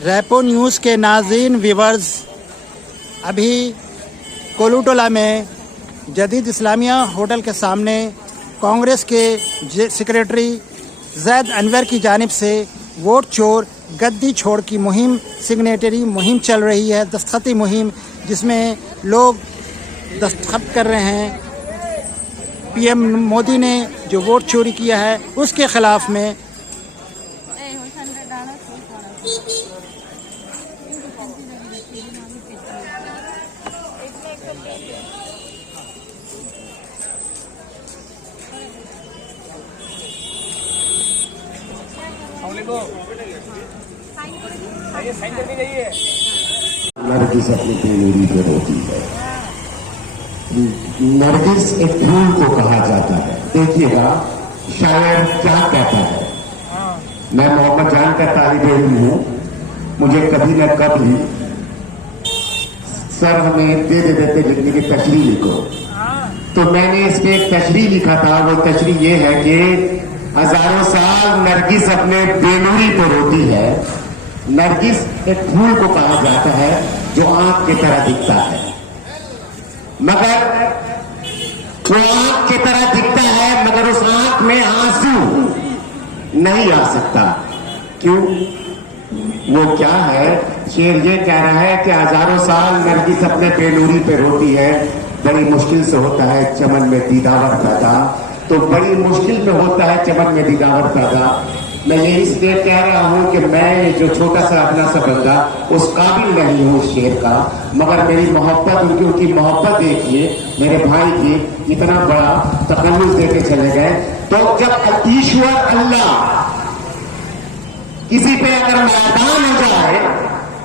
Rapport news के नाज़रीन viewers, अभी कोलूटोला में जदीद इस्लामिया होटल के सामने कांग्रेस के सेक्रेटरी जैद अनवर की जानिब से वोट चोर गद्दी छोड़ की मुहिम सिग्नेटरी मुहिम चल रही है, दस्तखती मुहिम, जिसमें लोग दस्तखत कर रहे हैं। पीएम मोदी ने जो वोट चोरी किया है उसके ख़िलाफ़ में नरगिस अपनी बेलूरी पे रोती है। नरगिस एक फूल को कहा जाता है। देखिएगा शायर क्या कहता है। मैं मोहम्मद जान का तालिब इल्म हूं, मुझे कभी न कभी सर हमें दे देते लिखने की तशरीह लिखो, तो मैंने इस पे एक तशरीह लिखा था। वो तशरीह ये है कि हजारों साल नरगिस अपने बेलूरी पे रोती है। नरगिस एक फूल को कहा जाता है जो आंख की तरह दिखता है, मगर वो आंख की तरह दिखता है मगर उस आंख में आंसू नहीं आ सकता। क्यों? वो क्या है? शेर ये कह रहा है कि हजारों साल नरगिस अपने बेलूरी पे रोती है। बड़ी मुश्किल से होता है चमन में दीदावर पैदा, तो बड़ी मुश्किल में होता है चमन में दीदावर पैदा। मैं ये इसलिए कह रहा हूं कि मैं जो छोटा सा अपना सा बंदा उस काबिल नहीं हूं शेर का, मगर मेरी मोहब्बत उनकी मोहब्बत देखिए, मेरे भाई की इतना बड़ा तकल्लुफ़ देके चले गए। तो जब ईश्वर अल्लाह किसी पे अगर मैदान हो जाए,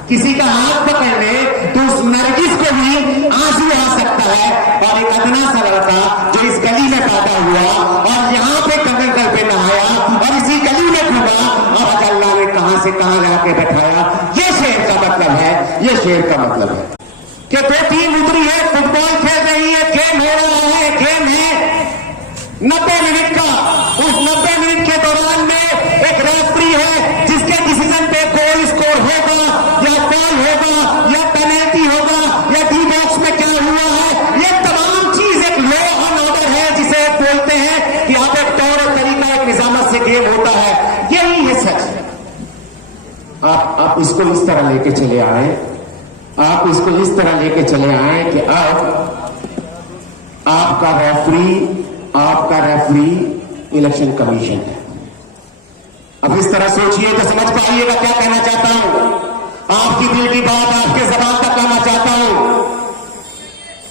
किसी का हाथ पकड़ ले, तो उस नरगिस को भी आंसू आ सकता है। और एक अदना सा लड़का जो इस गली में पैदा हुआ और यहाँ पे कंगन पे नहाया और इसी गली में घूमा और आज अल्लाह ने कहां से कहां लाके बैठाया। ये शेर का मतलब है, ये शेर का मतलब है कि दो टीम उतरी है, फुटबॉल खेल रही है, गेम हो रहा है, गेम है 90 मिनट का। उस 90 मिनट के दौरान में एक रेफरी है जिसके डिसीजन पे गोल स्कोर होगा या फॉल होगा या पेनल्टी होगा या डी बॉक्स में क्या हुआ है, ये तमाम चीज एक लॉ एंड ऑर्डर है जिसे बोलते हैं कि आप एक तौर तरीका, एक निजामत से गेम होता है। यही है सच। आप इसको इस तरह लेके चले आए, आप इसको इस तरह लेके चले आए कि अब आपका रेफरी इलेक्शन कमीशन है। अब इस तरह सोचिए तो समझ पाइएगा क्या कहना चाहता हूं। आपकी दिल की बात आपके जबान तक कहना चाहता हूं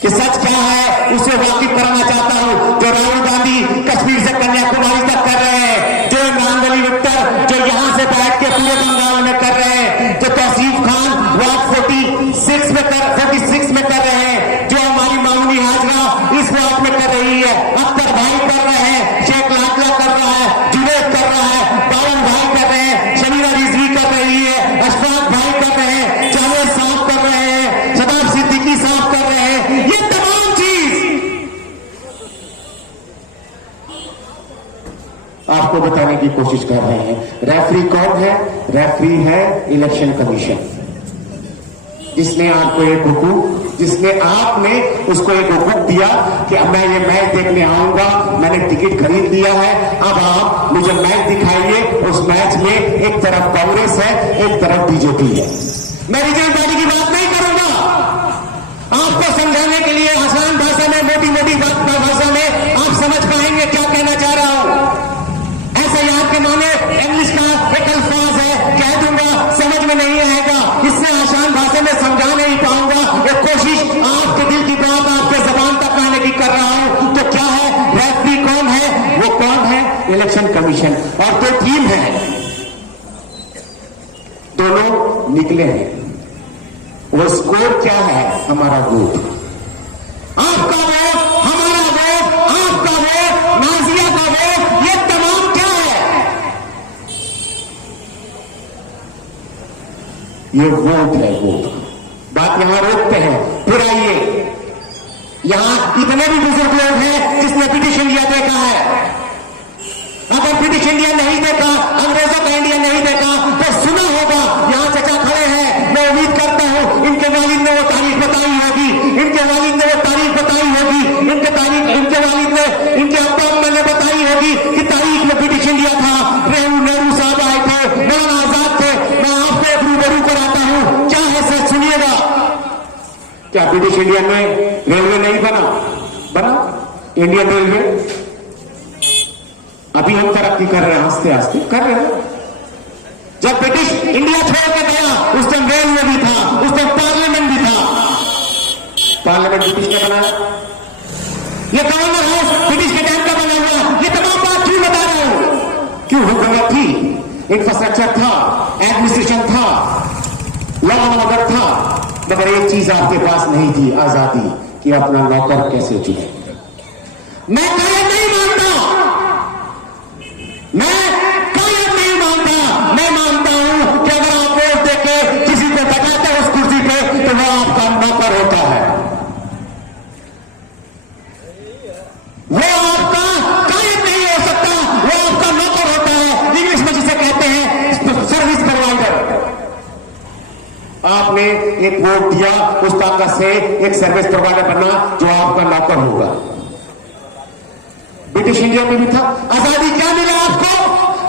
कि सच क्या है उसे वाकिफ कराना चाहता हूं। जो राहुल गांधी कश्मीर से कन्याकुमारी तक कर रहे हैं, जो इमरान वली विक्टर जो यहां से बैठ के पूरे बंगाल में कर रहे हैं, जो तौसीफ खान वार्ड 46 में कर रहे हैं, जो हमारी मामूनी हाजरा इस वार्ड में कर रही है, अख्तर भाई कर रहे हैं, शेख लाडला कर रहा है, जुनेद कर रहा है, बावन भाई कर रहे हैं, शमीरा रिजवी कर रही है, अशफाक भाई कर रहे हैं, जावेद साहब कर रहे हैं, शबाब सिद्दीकी साहब कर रहे हैं। ये तमाम चीज आपको बताने की कोशिश कर रहे हैं। रेफरी कौन है? रेफरी है इलेक्शन कमीशन, जिसने आपको एक हुकूक, जिसने आपने उसको एक हुकूक दिया कि अब मैं ये मैच देखने आऊंगा, मैंने टिकट खरीद लिया है, अब आप मुझे मैच दिखाइए। उस मैच में एक तरफ कांग्रेस है, एक तरफ बीजेपी है। मैं रिजल्ट की बात नहीं करूंगा, आपको समझाने के लिए आसान भाषा में, मोटी मोटी भाषा में आप समझ पाएंगे क्या कहना चाह रहा हूं। ऐसे याद के माने इंग्लिश का एक अल्फाज है, कह दूंगा समझ में नहीं आएगा, इससे आसान भाषा में समझा नहीं पाऊंगा। एक कोशिश आपके दिल की बात आपके जबान तक आने की कर रहा हूं। तो क्या है? रेफरी कौन है? वो कौन है? Election commission. और दो टीम है, दोनों निकले हैं। वो स्कोर क्या है? हमारा वोट, आपका वोट, हमारा वोट, आपका वोट, नाजिया का वोट, ये तमाम क्या है? ये वोट है, वोट। बात यहां रोकते हैं, फिर आइए। यहां इतने भी बुजुर्ग लोग हैं जिसने ब्रिटिश इंडिया देखा है। अगर ब्रिटिश इंडिया नहीं देखा, अंग्रेजों का इंडिया नहीं देखा, तो सुना होगा, यहां चचा खड़े क्या ब्रिटिश इंडिया में रेलवे नहीं बना इंडियन रेलवे। अभी हम तरक्की कर रहे हैं, आस्ते आस्ते कर रहे हैं। जब ब्रिटिश इंडिया छोड़ के गया उस टाइम रेलवे भी था, उस टाइम पार्लियामेंट भी था। पार्लियामेंट ब्रिटिश ने बनाया, ये गवर्नर हाउस ब्रिटिश के टाइम का बना हुआ। ये तमाम बात क्यों बता रहा हूं? क्यों हुकूमत थी, इंफ्रास्ट्रक्चर था, एडमिनिस्ट्रेशन था, लॉ एंड ऑर्डर था, मगर एक चीज आपके पास नहीं थी, आजादी कि अपना नौकर कैसे चुने। मैं कायद नहीं मानता, मैं कायद नहीं मानता। मैं मानता हूं कि अगर आप वोट देके किसी को बैठाते हैं उस कुर्सी पे तो वो आपका नौकर होता है, वो आपका कायद नहीं हो सकता, वो आपका नौकर होता है। इंग्लिश में जिसे कहते हैं सर्विस प्रोवाइडर। आपने एक वोट दिया, उस ताकत से एक सर्विस प्रोवाइडर बनना जो आपका नौकर होगा। ब्रिटिश इंडिया में भी था। आजादी क्या मिला आपको?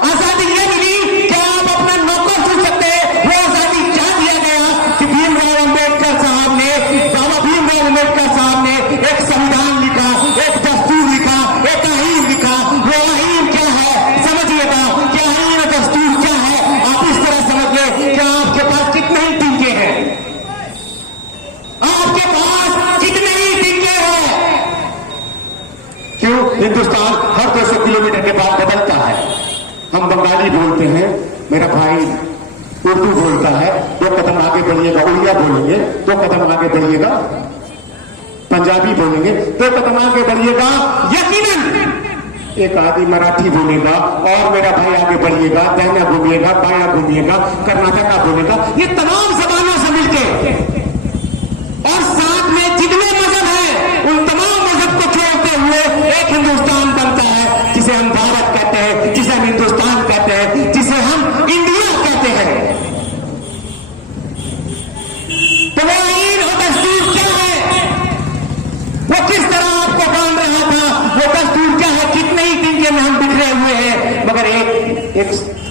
आजादी ये मिली कि आप अपना नौकर चुन सकते हैं। वो आजादी क्या दिया गया कि भीमराव अंबेडकर साहब ने, बाबा भीमराव अंबेडकर साहब ने एक संविधान लिखा, एक दस्तूर लिखा, एक आईन लिखा। वो आईन क्या है समझिएगा, कि आईन और दस्तूर क्या है आप इस तरह समझ लें कि आपके पास कितने ही टिंके हैं, आपके पास कितने ही टिंके हैं। क्यों? हिंदुस्तान हर 200 किलोमीटर के बाद बदलता है। हम बंगाली बोलते हैं, मेरा भाई उर्दू बोलता है, 2 कदम आगे बढ़िएगा उड़िया बोलेंगे, 2 कदम आगे बढ़िएगा पंजाबी बोलेंगे, 2 कदम आगे बढ़िएगा यकीनन एक आदमी मराठी बोलेगा, और मेरा भाई आगे बढ़िएगा दाहिना घूमिएगा बायां घूमिएगा कर्नाटका बोलेगा। ये तमाम जबानों से मिलके और साथ में जितने मजहब हैं उन तमाम मजहब को छोड़ते हुए एक हिंदुस्तान बनता है, जिसे हम भारत कहते हैं, जिसे हम हिंदुस्तान कहते हैं, जिसे हम इंडिया कहते हैं। तो वो आईन और दस्तूर क्या है? वो किस तरह आपको बांध रहा था? वो दस्तूर क्या है? कितने ही टिंके में हम बिखरे हुए हैं, मगर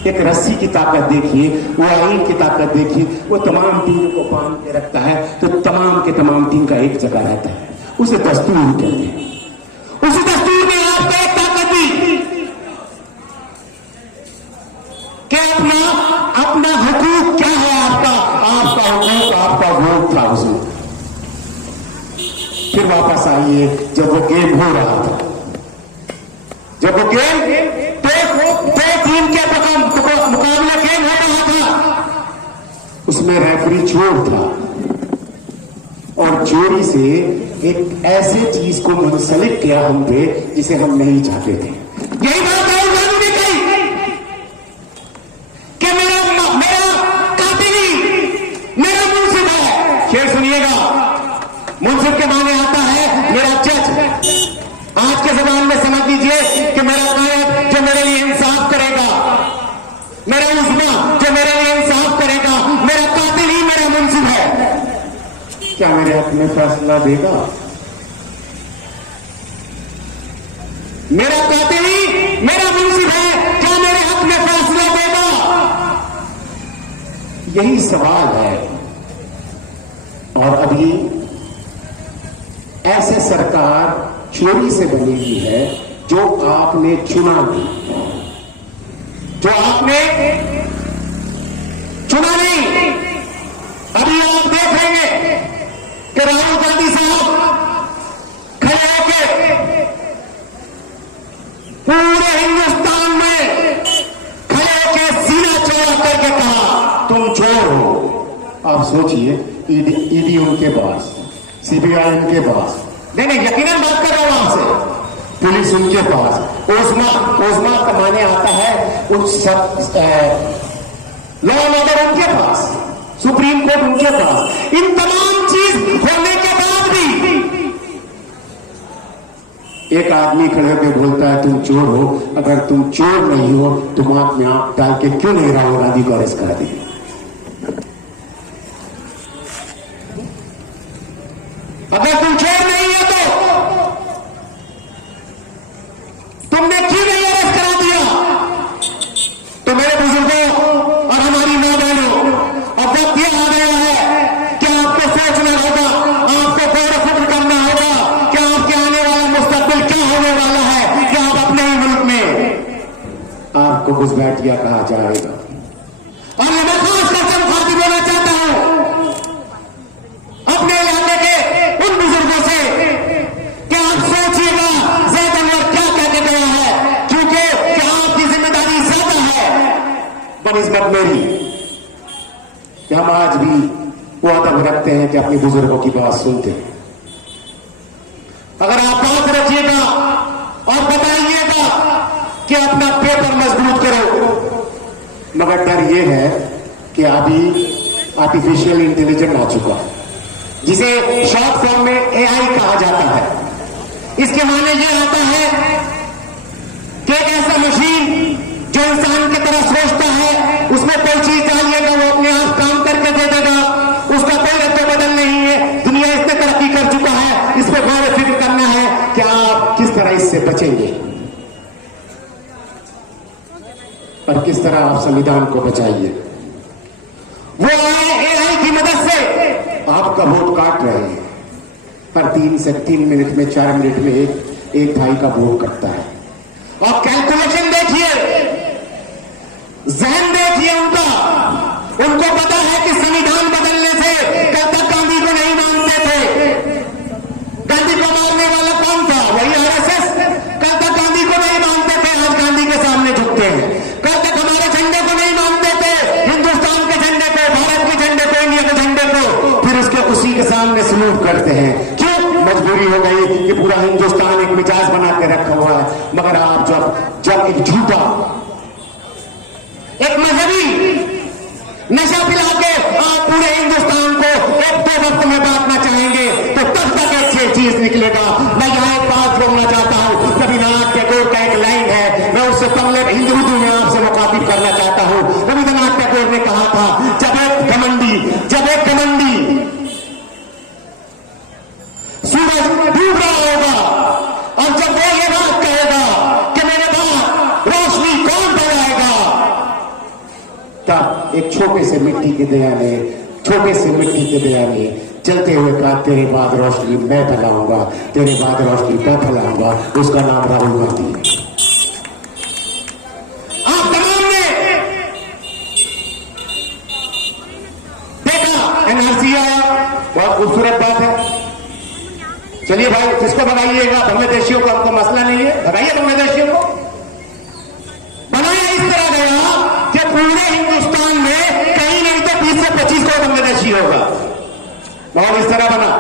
एक रस्सी की ताकत देखिए, वो आईन की ताकत देखिए, वो तमाम टीम को बांध के रखता है, तो तमाम के तमाम टीम का एक जगह रहता है। उसे दस्तूर कहते हैं। उस दस्तूर ने आपको एक ताकत दी कि अपना हुकूक क्या है, आपका हुकूक आपका वोट था उसमें। फिर वापस आइए, जब वो गेम हो रहा था, जब वो गेम दो टीम के मुकाबला गेम हो रहा था, उसमें रेफरी चोर था और चोरी से एक ऐसे चीज को मुंसलिक किया हम पे जिसे हम नहीं चाहते थे। यही बात है उन्होंने भी कही कि मेरा कातिली मेरा मुंसिफ है। शेर सुनिएगा, मुंसिफ के माने आता है मेरा जज। आज के जमाने में समझ लीजिए कि मेरा कायद जो मेरे लिए इंसाफ करेगा, मेरा उस्मा जो मेरे लिए इंसाफ करेगा, मेरा कातिल ही मेरा मुंसिफ है। क्या मेरे हक में फैसला देगा? मेरा कातिल ही मेरा मुंसिफ है, क्या मेरे हक में फैसला देगा? यही सवाल है। और अभी ऐसे सरकार चोरी से बनी हुई है जो आपने चुना नहीं, जो आपने चुना नहीं। अभी आप देखेंगे कि राहुल गांधी साहब खड़े होकर पूरे हिंदुस्तान में खड़े होकर सीना चौड़ा करके कहा तुम चोर हो। आप सोचिए, ईडी उनके पास, सीबीआई उनके पास, नहीं यकीनन बात कर रहा हूं वहां से, पुलिस उनके पास, ओस्मा कमाने आता है, उस लॉ एंड ऑर्डर उनके पास, सुप्रीम कोर्ट उनके पास। इन तमाम चीज होने के बाद भी एक आदमी खड़े होकर बोलता है तुम चोर हो। अगर तुम चोर नहीं हो तुम आंख में आंख डाल के क्यों नहीं राहुल गांधी को अरेस्ट करा दिए? अगर तुम चोर नहीं हो तो तुमने क्यों नहीं अरेस्ट करा दिया? तो मेरे बुजुर्गों और हमारी मां बहनों, अब वक्त यह आ गया है कि आपको सोचना होगा, आप बैठिया कहा जाएगा। और ये मैं खास करके मुखातिब बोलना चाहता हूं अपने इलाके के उन बुजुर्गों से कि आप सोचिएगा ज़ैद अनवर क्या कह के गया है, क्योंकि क्या आपकी जिम्मेदारी ज्यादा है बनिस्बत मेरी कि हम आज भी वो अदब रखते हैं कि अपने बुजुर्गों की बात सुनते हैं। अगर आप बात रखिएगा और बताइएगा कि अपना पेपर मजबूत करो, मगर डर यह है कि अभी आर्टिफिशियल इंटेलिजेंस आ चुका है, जिसे शॉर्ट फॉर्म में एआई कहा जाता है। इसके माने यह आता है कि एक ऐसा मशीन जो इंसान की तरह सोचता है, उसमें कोई चीज डालिएगा वो अपने आप काम करके दे देगा, उसका कोई रद्द बदल नहीं है। दुनिया इसने तरक्की कर चुका है, इस पर गौर फिक्र करना है कि आप किस तरह इससे बचेंगे और किस तरह आप संविधान को बचाइए। वो एआई की मदद से आपका वोट काट रहे हैं, पर 3 से 3 मिनट में 4 मिनट में एक भाई का वोट कटता है। और कैलकुलेशन देखिए, जहन देखिए उनको पता है कि संविधान बदलने से कल तक गांधी को नहीं मानते थे। गांधी को मारने वाला कौन था? वही आरएसएस। कल तक गांधी को नहीं मानते थे, आज गांधी के सामने झुकते हैं। कल तक हमारे झंडे को नहीं मानते थे, हिंदुस्तान के झंडे को, भारत के झंडे को, इंडिया के झंडे को, फिर उसके उसी के सामने सलूट करते हैं। क्यों? मजबूरी हो गई कि पूरा हिंदुस्तान एक मिजाज बना के रखा हुआ है। मगर आप जब एक झूठा, एक मजहबी नशा पिला के आप पूरे हिंदुस्तान को एक दो वक्त में बांटना चाहेंगे तो तब तक एक चीज निकलेगा। मैं यहाँ एक बात बोलना चाहता हूँ, रविन्द्रनाथ टैगोर का एक लाइन है, मैं उससे पहले हिंदू में आपसे मुखातिब करना चाहता हूँ। रविन्द्रनाथ टैगोर ने कहा था, जब एक घमंडी सूरज डूब रहा होगा और जब वो ये बात कहेगा कि मेरे बाद रोशनी कौन बनाएगा, तब एक छोटे से मिट्टी के दयाने चलते हुए कहा, तेरे बाद रोशनी मैं फैलाऊंगा, तेरे बाद रोशनी मैं फैलाऊंगा। उसका नाम राहुल गांधी है। आप तमाम ने देखा एनआरसी आया, बहुत खूबसूरत बात है। चलिए भाई, किसको भगाइएगा? बांग्लादेशियों को, हमको मसला नहीं है, भगाइए बांग्लादेशियों को। बनाया इस तरह गया कि पूरे हिंदुस्तान में कहीं नहीं तो 20 से 25 करोड़ बांग्लादेशी होगा। माहौल इस तरह बना,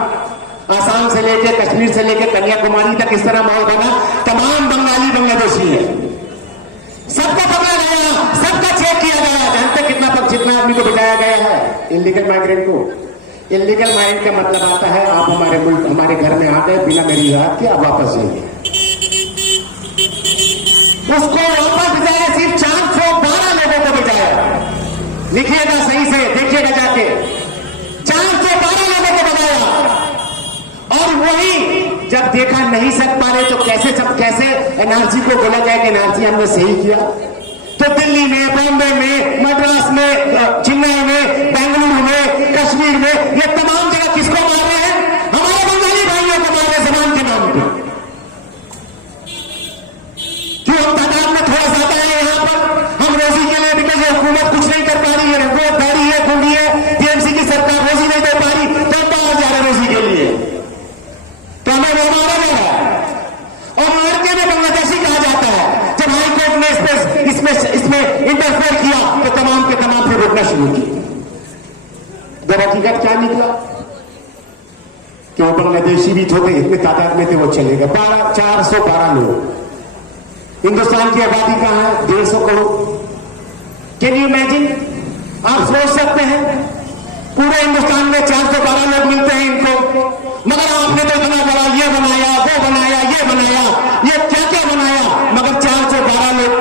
आसाम से लेके कश्मीर से लेके कन्याकुमारी तक इस तरह माहौल बना। तमाम बंगाली बांग्लादेशी है, सबको पकड़ा गया, सबका चेक किया गया। जानते कितना आदमी को बिठाया गया है? इलीगल माइग्रेंट को। इलीगल माइग्रेंट का मतलब आता है, आप हमारे मुल्क, हमारे घर में आ गए बिना मेरी इजाजत के, आप वापस जाइए। उसको वापस बिठाया, सिर्फ 412 लोगों को बिठाया। लिखिएगा सही से, देखिएगा जाके, 412 लोगों को बताया। और वही जब देखा नहीं सक पा रहे तो कैसे एनआरसी को बोला जाए कि एनआरसी हमने सही किया। तो दिल्ली में, बॉम्बे में, मद्रास में, चेन्नई में, बेंगलुरु में, कश्मीर में, ये तमाम जगह किसको मार रहे हैं? हमारे बंगाली भाइयों को मार रहे जबान के नाम पे। क्यों? हम तादाद में थोड़ा ज्यादा है यहाँ पर, हम रोजी के लिए, बिकॉज हुकूमत कुछ नहीं कर पा रही है, वो बैरी है, खूंगी है, टीएमसी की सरकार रोजी नहीं दे पा रही, तो बाहर जा रहे रोजी के लिए, तो हमें वो मारा जा रहा है। और लड़के में बांग्लादेशी कहा जाता है। जब हाईकोर्ट ने इसमें इंटरफेयर किया तो तमाम के तमाम फिर रुकना शुरू किया। जब हकीकत क्या निकला कि वो बांग्लादेशी भी थे, इतने तादाद में थे, वो चले गए। 412 लोग। हिंदुस्तान की आबादी कहां है? 150 करोड़। Can you imagine? आप सोच सकते हैं पूरे हिंदुस्तान में 412 लोग मिलते हैं इनको, मगर आपने तो इतना बड़ा ये बनाया, वो बनाया, ये बनाया, ये क्या क्या बनाया, मगर 412 लोग।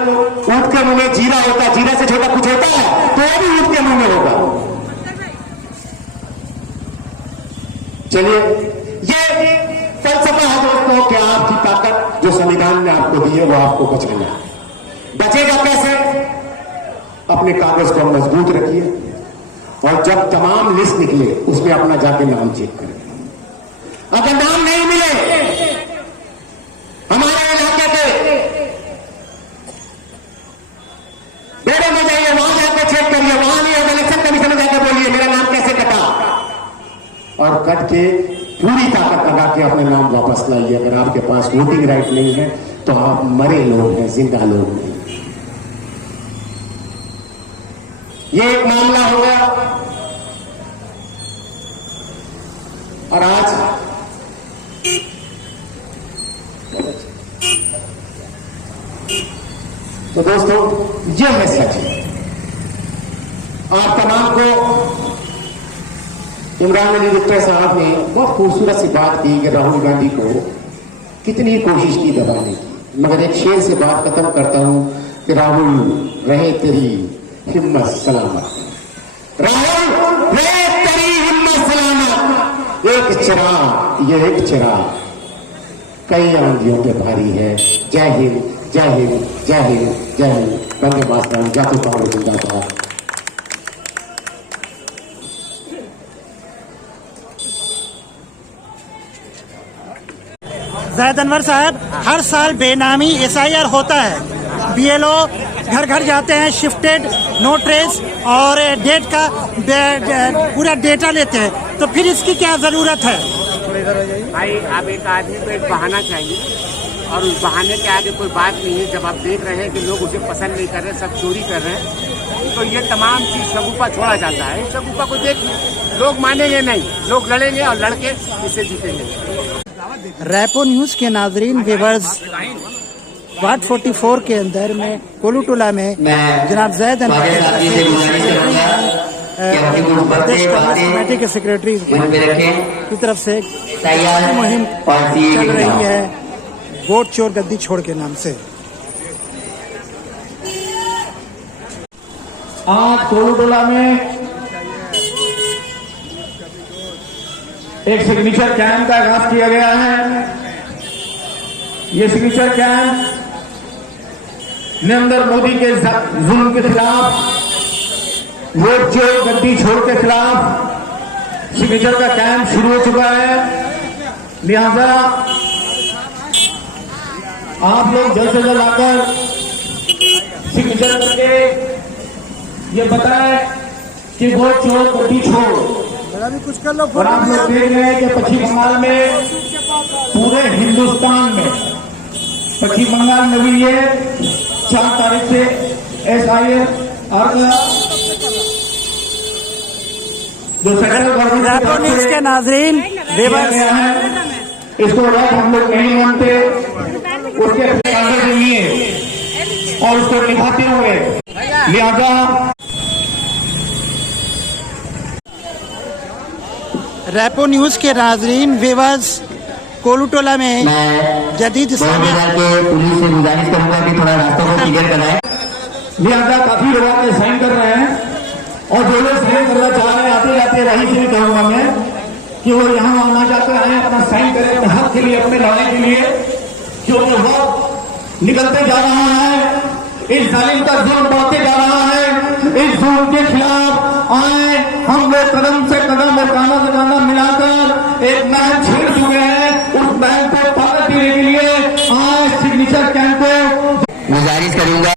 ऊंट के मुंह में जीरा होता है, जीरा से छोटा कुछ होता है तो वो भी ऊंट के मुंह में होगा। चलिए, ये फलसफा है दोस्तों कि आपकी ताकत जो संविधान ने आपको दी है वो आपको बचाना है। बचेगा कैसे? अपने कागज को मजबूत रखिए और जब तमाम लिस्ट निकले उसमें अपना जाके नाम चेक करें। अगर नाम नहीं मिले, हमारे इलाके के के पूरी ताकत लगा के अपने नाम वापस लाइए। अगर आपके पास वोटिंग राइट नहीं है तो आप मरे लोग हैं, जिंदा लोग नहीं। ये एक मामला हो गया। और आज तो दोस्तों ये मैसेज है आप तमाम को। इमरान अली भुट्टो साहब ने बहुत खूबसूरत सी बात की कि राहुल गांधी को कितनी कोशिश की दबाने की, मगर एक शेर से बात खत्म करता हूं कि राहुल रहे तेरी हिम्मत सलामत, राहुल रहे तेरी हिम्मत सलामत। एक चिराग, ये एक चिराग कई आंधियों पे भारी है। जय हिंद, जय हिंद, जय हिंद, जय हिंद। वंदे मातरम, जातु कांग्रेस जिंदाबाद। ज़ैद अनवर साहब, हर साल बेनामी SIR होता है, BLO घर घर जाते हैं, शिफ्टेड नो ट्रेस और डेट का पूरा डेटा लेते हैं, तो फिर इसकी क्या जरूरत है? भाई अब एक आदमी को एक बहाना चाहिए और उस बहाने के आगे कोई बात नहीं है। जब आप देख रहे हैं कि लोग उसे पसंद नहीं कर रहे, सब चोरी कर रहे हैं, तो ये तमाम चीज शगुफा छोड़ा जाता है। इस शगुफा को देखिए, लोग मानेंगे नहीं, लोग लड़ेंगे और लड़के इससे जीतेंगे। रैपो न्यूज के नाजरीन व्यूअर्स, वार्ड 44 के अंदर में कोलूटोला में जनाब ज़ैद अनवर प्रदेश कांग्रेस कमेटी के सेक्रेटरी की तरफ से मुहिम चल रही है, वोट चोर गद्दी छोड़ के नाम से। आज कोलूटोला में एक सिग्नेचर कैंप का आगाज किया गया है। ये सिग्नेचर कैंप नरेंद्र मोदी के जुल्म के खिलाफ, वोट चोर गद्दी छोड़ के खिलाफ सिग्नेचर का कैंप शुरू हो चुका है। लिहाजा आप लोग जल्द से जल्द आकर सिग्नेचर करके ये बताएं कि वोट चोर गद्दी छोड़। और आप लोग देख रहे हैं कि पश्चिम बंगाल में, पूरे हिंदुस्तान में, पश्चिम बंगाल में भी ये 4 तारीख से SIR और जो सेंट्रल गवर्नमेंट के नाजरीन है, इसको राइट हम लोग नहीं मानते, उसके आगे नहीं है और उसको निभाते हुए। लिहाजा रैपो न्यूज के नाजरीन व्यूअर्स, कोलूटोला में जदीद इस्लामिया पुलिस से गुजारिश करूंगा कि थोड़ा रास्तों को क्लियर कराएं। लिहाजा काफी लोग आके साइन कर रहे हैं और जो लोग साइन करना चाह रहे हैं आते जाते रही से भी कहूंगा मैं कि वो यहाँ आना चाहते आए, अपना साइन करें अपने हक के लिए, अपने लड़ाई के लिए, क्योंकि वक्त निकलते जा रहा है, इस जालिम का जुल्म बढ़ते जा रहा है। इस जुल्म के खिलाफ आए हम लोग कदम से कदम और काना से काना मिलाकर एक महल छेड़ चुके हैं। उस महल को ताकत देने के लिए आज सिग्नेचर कैंप को गुजारिश करूंगा